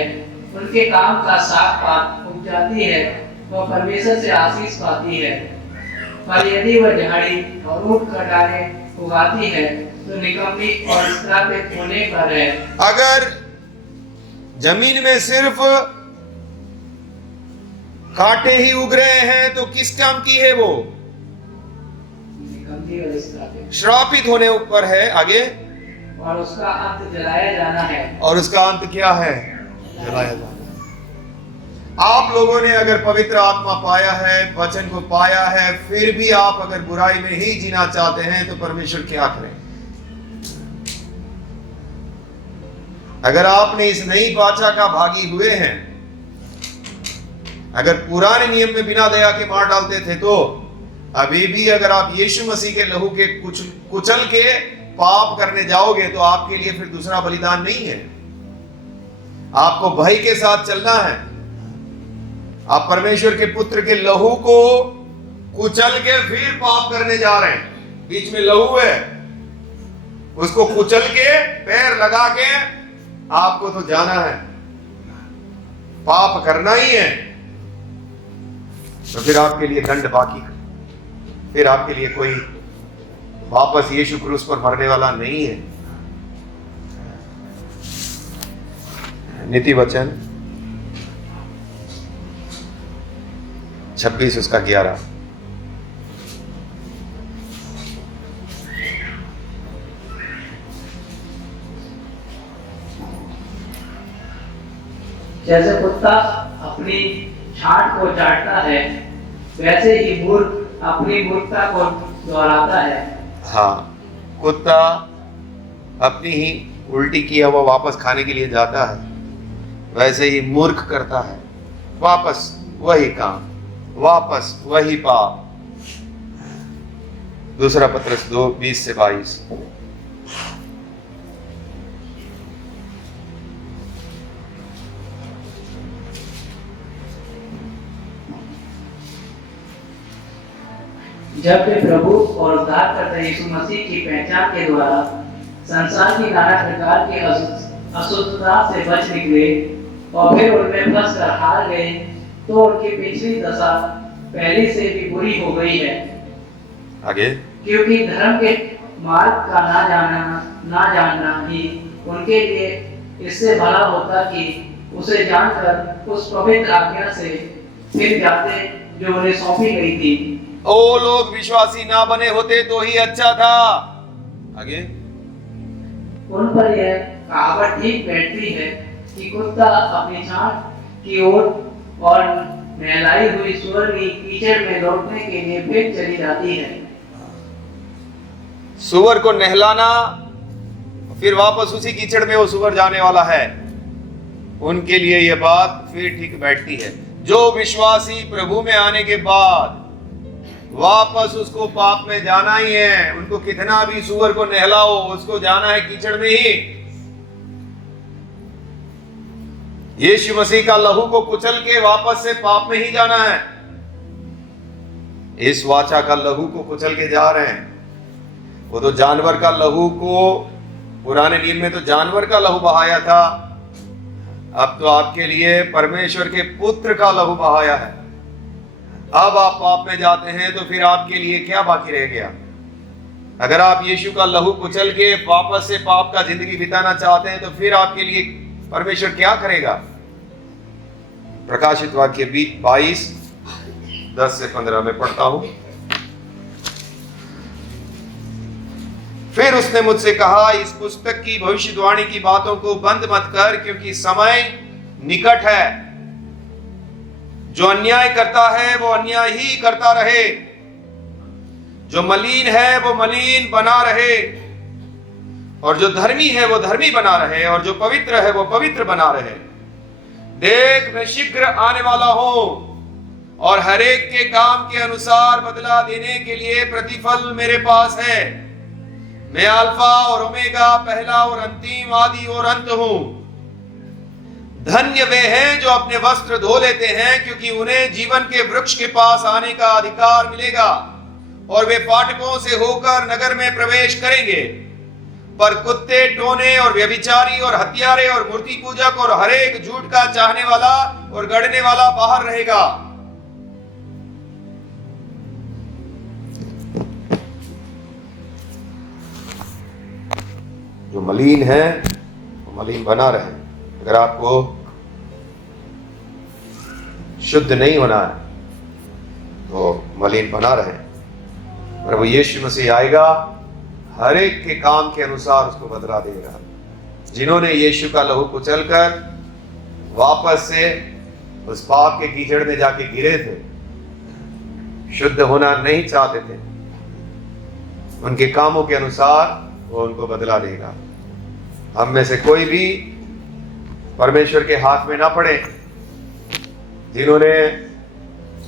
उनके काम का साग पात उग जाती है, वह परमेश्वर से आशीष पाती है। पर यदि वह झाड़ी और ऊंट कटारे उगाती है तो निकम्मी और श्रापित होने पर है। अगर जमीन में सिर्फ कांटे ही उग रहे हैं तो किस काम की है वो? निकम्मी और श्रापित होने ऊपर है। आगे, और उसका अंत जलाया जाना है। और उसका अंत क्या है? जलाया जाना। आप लोगों ने अगर पवित्र आत्मा पाया है, वचन को पाया है, फिर भी आप अगर बुराई में ही जीना चाहते हैं तो परमेश्वर क्या करें? अगर आपने इस नई वाचा का भागी हुए हैं, अगर पुराने नियम में बिना दया के मार डालते थे, तो अभी भी अगर आप यीशु मसीह के लहू के कुचल के पाप करने जाओगे तो आपके लिए फिर दूसरा बलिदान नहीं है। आपको भय के साथ चलना है। आप परमेश्वर के पुत्र के लहू को कुचल के फिर पाप करने जा रहे हैं। बीच में लहू है, उसको कुचल के पैर लगा के आपको तो जाना है, पाप करना ही है। तो फिर आपके लिए दंड बाकी, फिर आपके लिए कोई वापस यीशु क्रूस पर मरने वाला नहीं है। नीति वचन 26 उसका 11। जैसे कुत्ता अपनी छांट को चाटता है, वैसे ही मूर्ख अपनी मूर्खता को दोहराता है। हाँ, कुत्ता अपनी ही उल्टी किया हुआ वापस खाने के लिए जाता है, वैसे ही मूर्ख करता है वापस वही काम, वापस वही पाप। दूसरा पत्रस 2:20-22। जब वे प्रभु और उद्धारकर्ता यीशु मसीह की पहचान के द्वारा संसार की नाना प्रकार की अशुद्धता से बच निकले और फिर उनमें फंस कर हार गए, तो उनकी पिछली दशा पहले से भी बुरी हो गई है। आगे, क्योंकि धर्म के मार्ग का ना जानना ही उनके लिए इससे भला होता कि उसे जानकर उस पवित्र आज्ञा से फिर जाते जो उन्हें सौंपी गई थी। ओ लोग विश्वासी ना बने होते तो ही अच्छा था। आगे, उन पर यह कहावत ठीक बैठती है कि कुत्ता अपनी छांट की ओर और नहलाई हुई सूअर भी कीचड़ में लौटने के लिए फिर चली जाती है। सूअर को नहलाना, फिर वापस उसी कीचड़ में वो सूअर जाने वाला है। उनके लिए यह बात फिर ठीक बैठती है। जो विश्वासी प्रभु में आने के बाद वापस उसको पाप में जाना ही है, उनको कितना भी सूअर को नहलाओ, उसको जाना है कीचड़ में ही। यीशु मसीह का लहू को कुचल के वापस से पाप में ही जाना है। इस वाचा का लहू को कुचल के जा रहे हैं। वो तो जानवर का लहू को, पुराने नियम में तो जानवर का लहू बहाया था, अब तो आपके लिए परमेश्वर के पुत्र का लहू बहाया है। अब आप पाप में जाते हैं तो फिर आपके लिए क्या बाकी रह गया? अगर आप यीशु का लहू कुचल के वापस से पाप का जिंदगी बिताना चाहते हैं तो फिर आपके लिए परमेश्वर क्या करेगा? प्रकाशित वाक्य 22 10 से 15 में पढ़ता हूं। फिर उसने मुझसे कहा, इस पुस्तक की भविष्यवाणी की बातों को बंद मत कर, क्योंकि समय निकट है। जो अन्याय करता है वो अन्याय ही करता रहे, जो मलिन है वो मलिन बना रहे, और जो धर्मी है वो धर्मी बना रहे, और जो पवित्र है वो पवित्र बना रहे। देख, मैं शीघ्र आने वाला हूं, और हर एक के काम के अनुसार बदला देने के लिए प्रतिफल मेरे पास है। मैं अल्फा और ओमेगा, पहला और अंतिम, आदि और अंत हूं। धन्य वे हैं जो अपने वस्त्र धो लेते हैं, क्योंकि उन्हें जीवन के वृक्ष के पास आने का अधिकार मिलेगा, और वे फाटकों से होकर नगर में प्रवेश करेंगे। पर कुत्ते, टोने और व्यभिचारी और हत्यारे और मूर्ति पूजक और हर एक झूठ का चाहने वाला और गढ़ने वाला बाहर रहेगा। जो मलिन है वो मलिन बना रहे। अगर आपको शुद्ध नहीं होना है तो मलिन बना रहे। प्रभु यीशु मसीह आएगा, हर एक के काम के अनुसार उसको बदला देगा। जिन्होंने यीशु का लहू कुचलकर वापस से उस पाप के कीचड़ में जाके गिरे थे, शुद्ध होना नहीं चाहते थे, उनके कामों के अनुसार वो उनको बदला देगा। हम में से कोई भी परमेश्वर के हाथ में ना पड़े।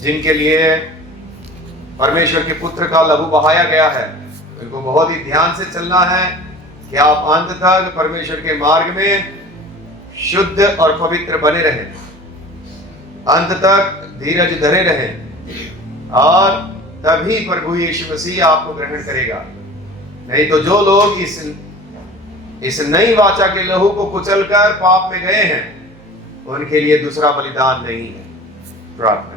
जिनके लिए परमेश्वर के पुत्र का लहू बहाया गया है, उनको बहुत ही ध्यान से चलना है कि आप अंत तक परमेश्वर के मार्ग में शुद्ध और पवित्र बने रहें, अंत तक धीरज धरे रहें, और तभी प्रभु यीशु मसीह आपको ग्रहण करेगा। नहीं तो जो लोग इस नई वाचा के लहू को कुचलकर पाप में गए हैं, उनके लिए दूसरा बलिदान नहीं है। प्रार्थना।